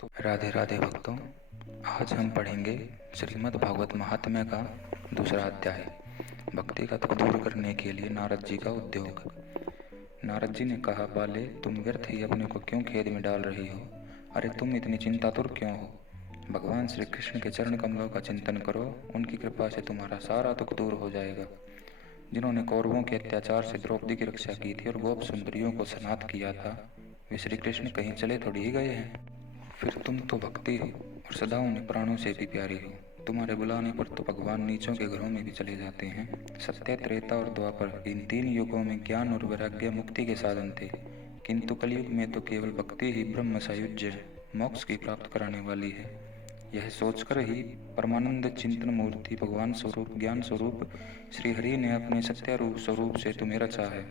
तो राधे राधे भक्तों, आज हम पढ़ेंगे श्रीमद् भागवत महात्म्य का दूसरा अध्याय, भक्ति का दुख दूर करने के लिए नारद जी का उद्योग। नारद जी ने कहा, बाले तुम व्यर्थ ही अपने को क्यों खेद में डाल रही हो? अरे तुम इतनी चिंतातुर क्यों हो? भगवान श्री कृष्ण के चरण कमलों का चिंतन करो, उनकी कृपा से तुम्हारा सारा दुख दूर हो जाएगा। जिन्होंने कौरवों के अत्याचार से द्रौपदी की रक्षा की थी और गोप सुंदरियों को स्नात किया था, वे श्री कृष्ण कहीं चले थोड़ी ही गए हैं। फिर तुम तो भक्ति हो और सदा उन्हें प्राणों से भी प्यारी हो। तुम्हारे बुलाने पर तो भगवान नीचों के घरों में भी चले जाते हैं। सत्य, त्रेता और द्वापर, इन तीन युगों में ज्ञान और वैराग्य मुक्ति के साधन थे, किंतु कलयुग में तो केवल भक्ति ही ब्रह्म सायुज्य मोक्ष की प्राप्त कराने वाली है। यह सोचकर ही परमानंद चिंतन मूर्ति भगवान स्वरूप ज्ञान स्वरूप श्री हरि ने अपने सत्य रूप स्वरूप से तुम्हें रचा है।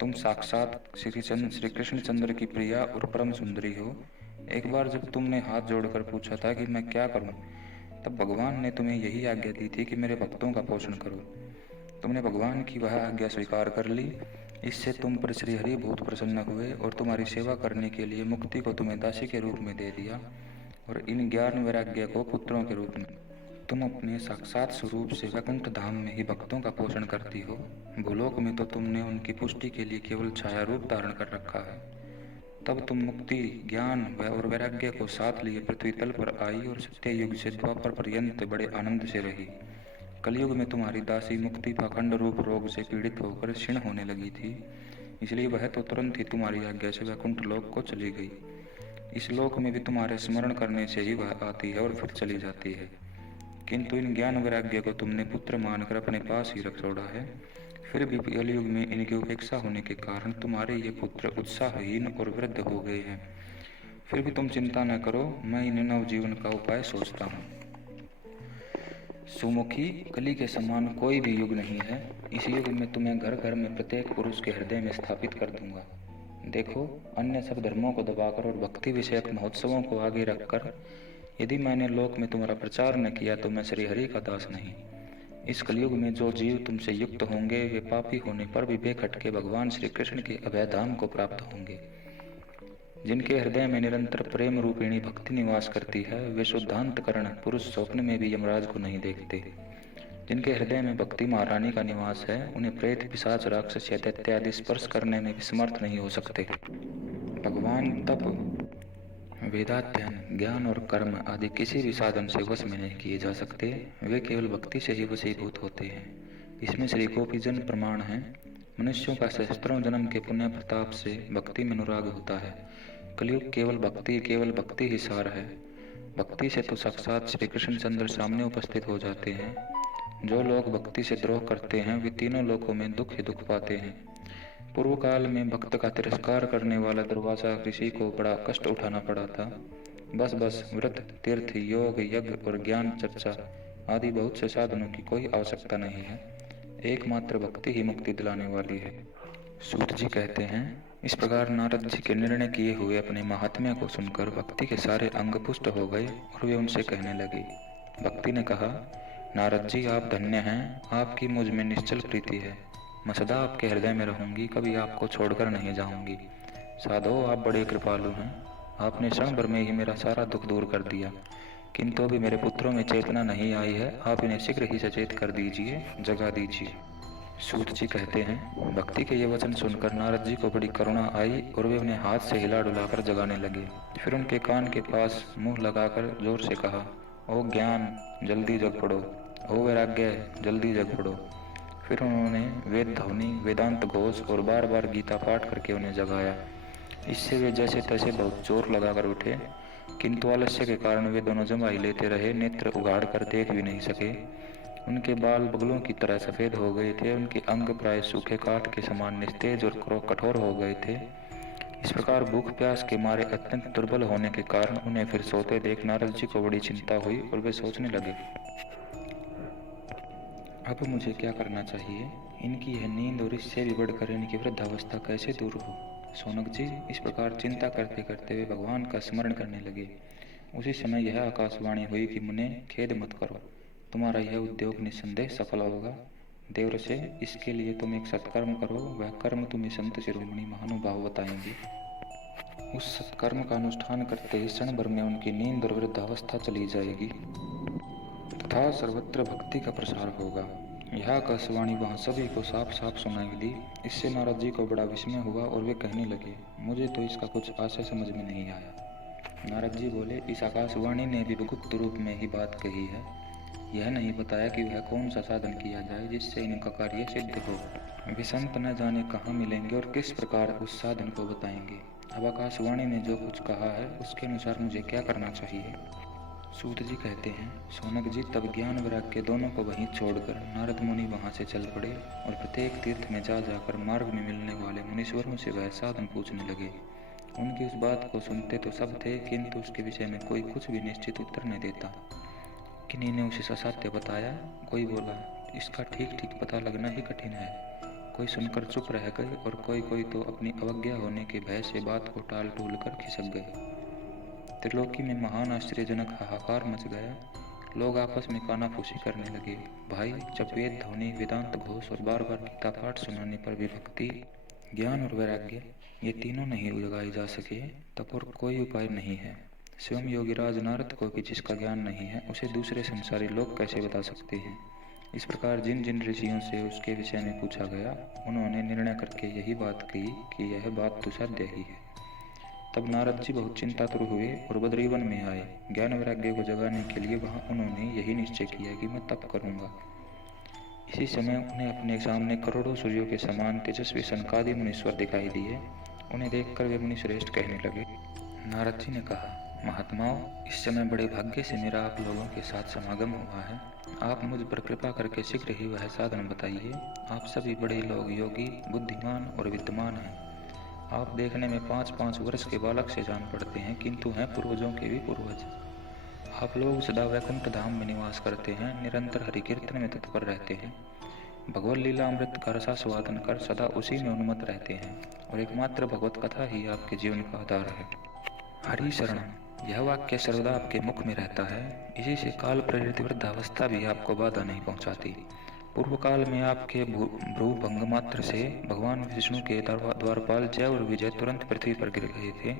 तुम साक्षात श्री कृष्ण चंद्र की प्रिया और परम सुंदरी हो। एक बार जब तुमने हाथ जोड़कर पूछा था कि मैं क्या करूं, तब भगवान ने तुम्हें यही आज्ञा दी थी कि मेरे भक्तों का पोषण करो। तुमने भगवान की वह आज्ञा स्वीकार कर ली। इससे तुम पर श्री हरि बहुत प्रसन्न हुए और तुम्हारी सेवा करने के लिए मुक्ति को तुम्हें दासी के रूप में दे दिया और इन ज्ञान वैराग्य को पुत्रों के रूप में। तुम अपने साक्षात स्वरूप से वैकुंठ धाम में ही भक्तों का पोषण करती हो। भूलोक में तो तुमने उनकी पुष्टि के लिए केवल छाया रूप धारण कर रखा है। तब तुम मुक्ति, ज्ञान और वैराग्य को साथ लिए पृथ्वी तल पर आई और सत्य युग से द्वापर पर्यंत बड़े आनंद से रही। कलयुग में तुम्हारी दासी मुक्ति पाखंड रूप रोग से पीड़ित होकर क्षीण होने लगी थी, इसलिए वह तो तुरंत ही तुम्हारी आज्ञा से वैकुंठ लोक को चली गई। इस लोक में भी तुम्हारे स्मरण करने से ही वह आती है और फिर चली जाती है, किंतु इन ज्ञान वैराग्य को तुमने पुत्र मानकर अपने पास ही रख छोड़ा है। फिर भी कलयुग में इनकी उपेक्षा होने के कारण तुम्हारे ये पुत्र उत्साहहीन और वृद्ध हो गए हैं। फिर भी तुम चिंता न करो, मैं इन्हें नवजीवन का उपाय सोचता हूँ। सुमुखी, कली के समान कोई भी युग नहीं है। इस युग में तुम्हें घर घर में प्रत्येक पुरुष के हृदय में स्थापित कर दूंगा। देखो, अन्य सब धर्मों को दबाकर और भक्ति विषयक महोत्सवों को आगे रखकर यदि मैंने लोक में तुम्हारा प्रचार न किया तो मैं श्री हरि का दास नहीं। इस कलयुग में जो जीव तुमसे युक्त होंगे वे पापी होने पर भी बेखटके भगवान श्री कृष्ण के अभय धाम को प्राप्त होंगे। जिनके हृदय में निरंतर प्रेम रूपिणी भक्ति निवास करती है, वे शुद्धांतकरण पुरुष स्वप्न में भी यमराज को नहीं देखते। जिनके हृदय में भक्ति महारानी का निवास है, उन्हें प्रेत, पिशाच, राक्षस या दैत्य आदि स्पर्श करने में भी समर्थ नहीं हो सकते। भगवान तप, वेदाध्ययन, ज्ञान और कर्म आदि किसी भी साधन से वश में नहीं किए जा सकते। वे केवल भक्ति से ही वशीभूत होते हैं। इसमें श्री गोपीजन प्रमाण है। मनुष्यों का सहस्त्रों जन्म के पुण्य प्रताप से भक्ति में अनुराग होता है। कलयुग केवल भक्ति ही सार है। भक्ति से तो साक्षात श्री कृष्ण चंद्र सामने उपस्थित हो जाते हैं। जो लोग भक्ति से द्रोह करते हैं वे तीनों लोकों में दुख ही दुख पाते हैं। पूर्व काल में भक्त का तिरस्कार करने वाला दुर्वासा ऋषि को बड़ा कष्ट उठाना पड़ा था। बस व्रत, तीर्थ, योग, यज्ञ और ज्ञान चर्चा आदि बहुत से साधनों की कोई आवश्यकता नहीं है। एकमात्र भक्ति ही मुक्ति दिलाने वाली है। सूत जी कहते हैं, इस प्रकार नारद जी के निर्णय किए हुए अपने महात्म्य को सुनकर भक्ति के सारे अंग पुष्ट हो गए और वे उनसे कहने लगे। भक्ति ने कहा, नारद जी आप धन्य हैं, आपकी मुझ में निश्चल प्रीति है। मैं सदा आपके हृदय में रहूंगी, कभी आपको छोड़कर नहीं जाऊंगी। साधो, आप बड़े कृपालु हैं। आपने क्षण भर में ही मेरा सारा दुख दूर कर दिया, किंतु अभी मेरे पुत्रों में चेतना नहीं आई है। आप इन्हें शीघ्र ही सचेत कर दीजिए, जगा दीजिए। सूत जी कहते हैं, भक्ति के ये वचन सुनकर नारद जी को बड़ी करुणा आई और वे उन्हें हाथ से हिला डुलाकर जगाने लगे। फिर उनके कान के पास मुंह लगाकर जोर से कहा, ओ ज्ञान, जल्दी जग पड़ो। ओ वैराग्य, जल्दी जग पड़ो। फिर उन्होंने वेद ध्वनि, वेदांत घोष और बार बार गीता पाठ करके उन्हें जगाया। इससे वे जैसे तैसे बहुत जोर लगाकर उठे, किंतु आलस्य के कारण वे दोनों जमाई लेते रहे, नेत्र उगाड़ कर देख भी नहीं सके। उनके बाल बगलों की तरह सफेद हो गए थे, उनके अंग प्राय सूखे काठ के समान निस्तेज और कठोर हो गए थे। इस प्रकार भूख प्यास के मारे अत्यंत दुर्बल होने के कारण उन्हें फिर सोते देख नारद जी को बड़ी चिंता हुई और वे सोचने लगे, अब मुझे क्या करना चाहिए? इनकी यह नींद और इससे भी बढ़कर इनकी वृद्धावस्था कैसे दूर हो? सोनक जी इस प्रकार चिंता करते करते वे भगवान का स्मरण करने लगे। उसी समय यह आकाशवाणी हुई कि मुने, खेद मत करो, तुम्हारा यह उद्योग निस्संदेह सफल होगा। देवर्षि, इसके लिए तुम एक सत्कर्म करो, वह कर्म तुम्हें संत शिरोमणि महानुभाव बताएंगे। उस सत्कर्म का अनुष्ठान करते ही क्षण भर में उनकी नींद और वृद्धावस्था चली जाएगी तथा सर्वत्र भक्ति का प्रसार होगा। यह आकाशवाणी वहाँ सभी को साफ साफ सुनाई दी। इससे नारद जी को बड़ा विस्मय हुआ और वे कहने लगे, मुझे तो इसका कुछ आशय समझ में नहीं आया। नारद जी बोले, इस आकाशवाणी ने भी गुप्त रूप में ही बात कही है। यह नहीं बताया कि वह कौन सा साधन किया जाए जिससे इनका कार्य सिद्ध हो। वे संत न जाने कहाँ मिलेंगे और किस प्रकार उस साधन को बताएंगे। अब आकाशवाणी ने जो कुछ कहा है उसके अनुसार मुझे क्या करना चाहिए। सूत जी कहते हैं, सोनक जी तब ज्ञान वैराग्य दोनों को वहीं छोड़कर नारद मुनि वहां से चल पड़े और प्रत्येक तीर्थ में जा जाकर मार्ग में मिलने वाले मुनीश्वरों से वह साधन पूछने लगे। उनकी उस बात को सुनते तो सब थे, किंतु उसके विषय में कोई कुछ भी निश्चित उत्तर नहीं देता। किन्हीं ने उसे असाध्य बताया, कोई बोला इसका ठीक ठीक पता लगना ही कठिन है, कोई सुनकर चुप रह गए और कोई तो अपनी अवज्ञा होने के भय से बात को टाल टूल कर खिसक गए। त्रिलोकी में महान आश्चर्यजनक हाहाकार मच गया। लोग आपस में कानाफूसी करने लगे। भाई, जब वेद ध्वनि, वेदांत घोष और बार बार गीता पाठ सुनाने पर भी भक्ति, ज्ञान और वैराग्य ये तीनों नहीं जगाए जा सके तब और कोई उपाय नहीं है। स्वयं योगीराज नारद को भी जिसका ज्ञान नहीं है उसे दूसरे संसारी लोग कैसे बता सकते हैं। इस प्रकार जिन जिन ऋषियों से उसके विषय में पूछा गया उन्होंने निर्णय करके यही बात कही कि यह बात तो साध्य ही है। तब नारद जी बहुत चिंतातुर हुए और बद्रीवन में आए। ज्ञान वैराग्य को जगाने के लिए वहां उन्होंने यही निश्चय किया कि मैं तप करूंगा। इसी समय उन्हें अपने सामने करोड़ों सूर्यों के समान तेजस्वी सनकादि मुनीश्वर दिखाई दिए। उन्हें देखकर वे मुनिश्रेष्ठ कहने लगे। नारद जी ने कहा, महात्माओं, इस समय बड़े भाग्य से मेरा आप लोगों के साथ समागम हुआ है। आप मुझ पर कृपा करके शीघ्र ही वह साधन बताइए। आप सभी बड़े लोग योगी, बुद्धिमान और विद्वान हैं। आप देखने में 5-5 वर्ष के बालक से जान पड़ते हैं, किंतु हैं पूर्वजों के भी पूर्वज। आप लोग सदा वैकुंठ धाम में निवास करते हैं, निरंतर हरि कीर्तन में तत्पर रहते हैं, भगवत लीला अमृत का रसास्वादन कर सदा उसी में उन्मत्त रहते हैं और एकमात्र भगवत कथा ही आपके जीवन का आधार है। हरि शरणम, यह वाक्य सर्वदा आपके मुख में रहता है। इसी से काल प्रेरित वृद्धावस्था भी आपको बाधा नहीं पहुंचाती। पूर्व काल में आपके भ्रू भंग मात्र से भगवान विष्णु के द्वारपाल जय और विजय तुरंत पृथ्वी पर गिर गए थे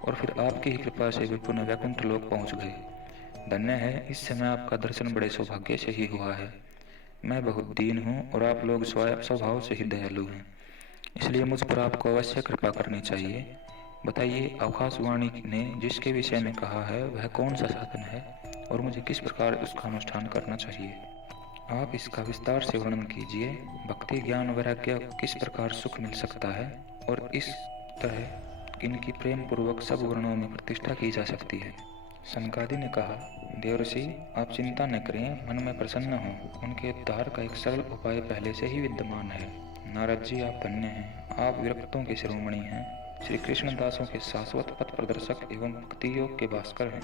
और फिर आपकी ही कृपा से वे पुनः वैकुंठ लोक पहुंच गए। धन्य है, इस समय आपका दर्शन बड़े सौभाग्य से ही हुआ है। मैं बहुत दीन हूँ और आप लोग स्वभाव से ही दयालु हैं, इसलिए मुझ पर आपको अवश्य कृपा करनी चाहिए। बताइए, आकाशवाणी ने जिसके विषय में कहा है वह कौन सा साधन है और मुझे किस प्रकार उसका अनुष्ठान करना चाहिए। आप इसका विस्तार से वर्णन कीजिए। भक्ति, ज्ञान, वैराग्य किस प्रकार सुख मिल सकता है और इस तरह इनकी प्रेम पूर्वक सब वर्णों में प्रतिष्ठा की जा सकती है। सनकादि ने कहा, देवर्षि, आप चिंता न करें, मन में प्रसन्न हो। उनके उद्धार का एक सरल उपाय पहले से ही विद्यमान है। नारद जी, आप धन्य हैं। आप विरक्तों के शिरोमणि हैं, श्री कृष्ण दासों के शाश्वत पथ प्रदर्शक एवं भक्ति योग के भास्कर हैं।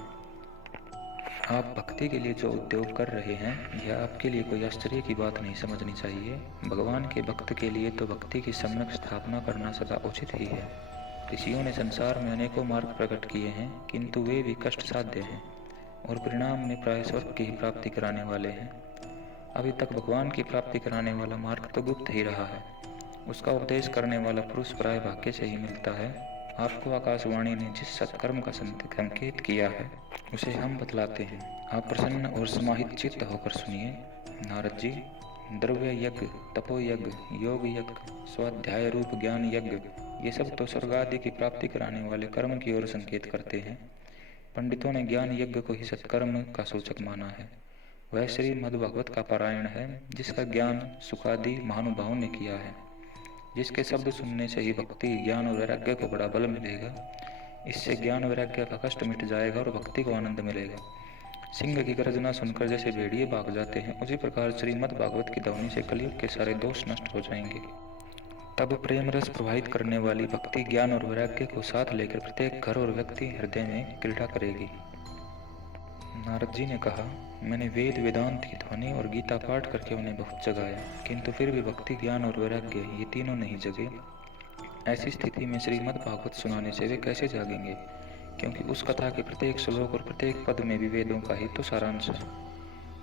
आप भक्ति के लिए जो उद्योग कर रहे हैं यह आपके लिए कोई आश्चर्य की बात नहीं समझनी चाहिए। भगवान के भक्त के लिए तो भक्ति की सम्यक स्थापना करना सदा उचित ही है। ऋषियों ने संसार में अनेकों मार्ग प्रकट किए हैं, किंतु वे भी कष्ट साध्य हैं और परिणाम में प्राय स्वर्ग की ही प्राप्ति कराने वाले हैं। अभी तक भगवान की प्राप्ति कराने वाला मार्ग तो गुप्त ही रहा है। उसका उपदेश करने वाला पुरुष प्राय भाग्य से ही मिलता है। आपको आकाशवाणी ने जिस सत्कर्म का संकेत किया है उसे हम बतलाते हैं। आप प्रसन्न और समाहित चित्त होकर सुनिए। नारद जी, द्रव्य यज्ञ, तपो यज्ञ, योग यज्ञ, स्वाध्याय रूप ज्ञान यज्ञ, ये सब तो स्वर्ग आदि की प्राप्ति कराने वाले कर्म की ओर संकेत करते हैं। पंडितों ने ज्ञान यज्ञ को ही सत्कर्म का सूचक माना है। वह श्री मद्भागवत का पारायण है जिसका ज्ञान सुखादि महानुभावों ने किया है, जिसके शब्द सुनने से ही भक्ति, ज्ञान और वैराग्य को बड़ा बल मिलेगा। इससे ज्ञान वैराग्य का कष्ट मिट जाएगा और भक्ति को आनंद मिलेगा। सिंह की गर्जना सुनकर जैसे भेड़िए भाग जाते हैं, उसी प्रकार श्रीमद् भागवत की ध्वनि से कलयुग के सारे दोष नष्ट हो जाएंगे। तब प्रेम रस प्रवाहित करने वाली भक्ति, ज्ञान और वैराग्य को साथ लेकर प्रत्येक घर और व्यक्ति हृदय में क्रीड़ा करेगी। नारद जी ने कहा, मैंने वेद, वेदांत की ध्वनि और गीता पाठ करके उन्हें बहुत जगाया, किंतु फिर भी भक्ति, ज्ञान और वैराग्य ये तीनों नहीं जगे। ऐसी स्थिति में श्रीमद् भागवत सुनाने से वे कैसे जागेंगे, क्योंकि उस कथा के प्रत्येक श्लोक और प्रत्येक पद में भी वेदों का ही तो सारांश है।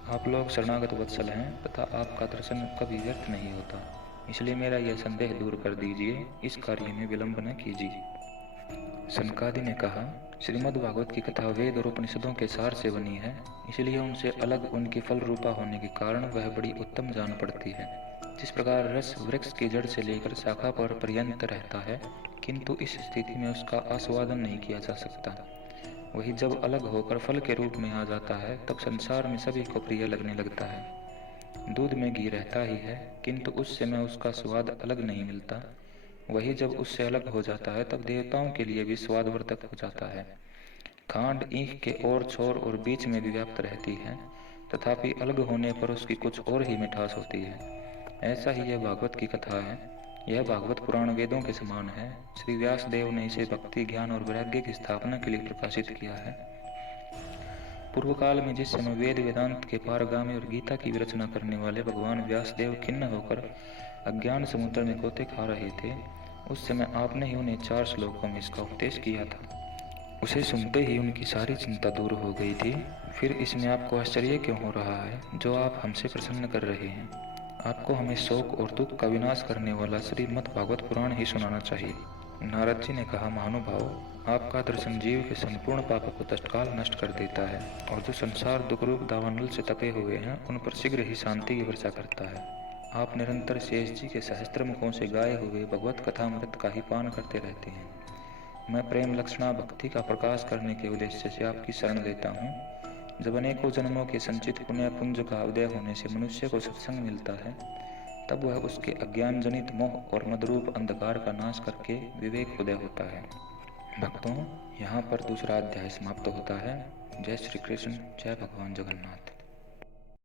आप लोग शरणागत वत्सल हैं तथा आपका दर्शन कभी व्यर्थ नहीं होता, इसलिए मेरा यह संदेह दूर कर दीजिए। इस कार्य में विलंब न कीजिए। सनकादि ने कहा, श्रीमद् भागवत की कथा वेद और उपनिषदों के सार से बनी है, इसलिए उनसे अलग उनकी फल रूपा होने के कारण वह बड़ी उत्तम जान पड़ती है। जिस प्रकार रस वृक्ष की जड़ से लेकर शाखा पर पर्यंत रहता है, किंतु इस स्थिति में उसका आस्वादन नहीं किया जा सकता, वही जब अलग होकर फल के रूप में आ जाता है तब संसार में सभी को प्रिय लगने लगता है। दूध में घी रहता ही है, किंतु उस समय उसका स्वाद अलग नहीं मिलता, वही जब उससे अलग हो जाता है तब देवताओं के लिए भी स्वादवर्धक हो जाता है। खांड ईख के ओर छोर और बीच में भी व्याप्त रहती है, तथापि अलग होने पर उसकी कुछ और ही मिठास होती है। ऐसा ही यह भागवत की कथा है। यह भागवत पुराण वेदों के समान है। श्री व्यास देव ने इसे भक्ति, ज्ञान और वैराग्य की स्थापना के लिए प्रकाशित किया है। पूर्व काल में जिस समय वेद वेदांत के पारगामी और गीता की रचना करने वाले भगवान व्यासदेव खिन्न होकर अज्ञान समुद्र में गोते खा रहे थे, उस समय आपने ही उन्हें 4 श्लोकों में इसका उपदेश किया था। उसे सुनते ही उनकी सारी चिंता दूर हो गई थी। फिर इसमें आपको आश्चर्य क्यों हो रहा है, जो आप हमसे प्रसन्न कर रहे हैं? आपको हमें शोक और दुख का विनाश करने वाला श्रीमद् भागवत पुराण ही सुनाना चाहिए। नारद जी ने कहा, महानुभाव, आपका दर्शन जीव के संपूर्ण पाप को तत्काल नष्ट कर देता है, और जो संसार दुख रूप दावानल से तपे हुए हैं उन पर शीघ्र ही शांति की वर्षा करता है। आप निरंतर शेष जी के सहस्त्र मुखों से गाये हुए भगवत कथामृत का ही पान करते रहते हैं। मैं प्रेम लक्षणा भक्ति का प्रकाश करने के उद्देश्य से आपकी शरण लेता हूँ। जब अनेकों जन्मों के संचित पुण्य पुंज का उदय होने से मनुष्य को सत्संग मिलता है, तब वह उसके अज्ञान जनित मोह और मदरूप अंधकार का नाश करके विवेक उदय होता है। भक्तों, यहाँ पर दूसरा अध्याय समाप्त होता है। जय श्री कृष्ण, जय भगवान जगन्नाथ।